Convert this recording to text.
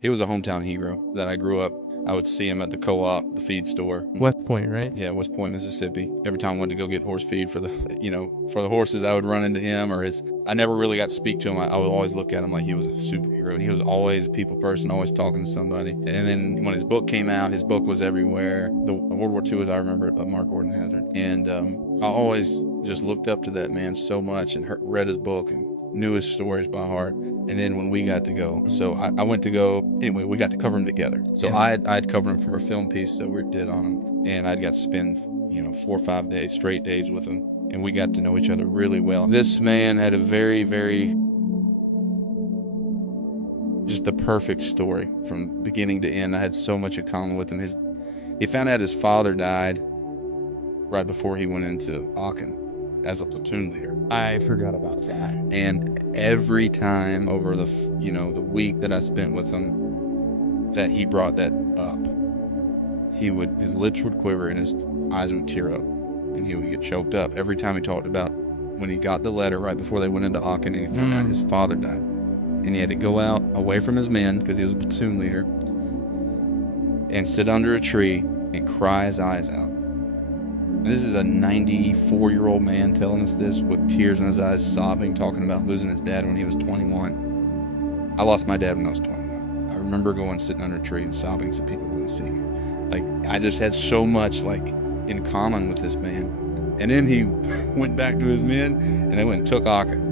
He was a hometown hero that I grew up. I would see him at the co-op, the feed store. West Point, right? Yeah, West Point, Mississippi. Every time I went to go get horse feed for the, for the horses, I would run into him or his. I never really got to speak to him. I would always look at him like he was a superhero. And he was always a people person, always talking to somebody. And then when his book came out, his book was everywhere. The World War II, as I remember it, by Mark Gordon Hazard. And I always just looked up to that man so much and read his book and knew his stories by heart. And then when we got to go, so I went to go, anyway, we got to cover him together. So Yeah. I'd covered him for a film piece that we did on him, and I'd got to spend, 4 or 5 days, straight days with him, and we got to know each other really well. This man had a very, very, just the perfect story from beginning to end. I had so much in common with him. He found out his father died right before he went into Aachen as a platoon leader. I forgot about that. And every time over the week that I spent with him, that he brought that up, his lips would quiver and his eyes would tear up, and he would get choked up every time he talked about when he got the letter right before they went into Aachen and he found out his father died, and he had to go out away from his men because he was a platoon leader and sit under a tree and cry his eyes out. This is a 94-year-old man telling us this with tears in his eyes, sobbing, talking about losing his dad when he was 21. I lost my dad when I was 21. I remember going sitting under a tree and sobbing so people wouldn't see me. Like, I just had so much, in common with this man. And then he went back to his men, and they went and took Aachen.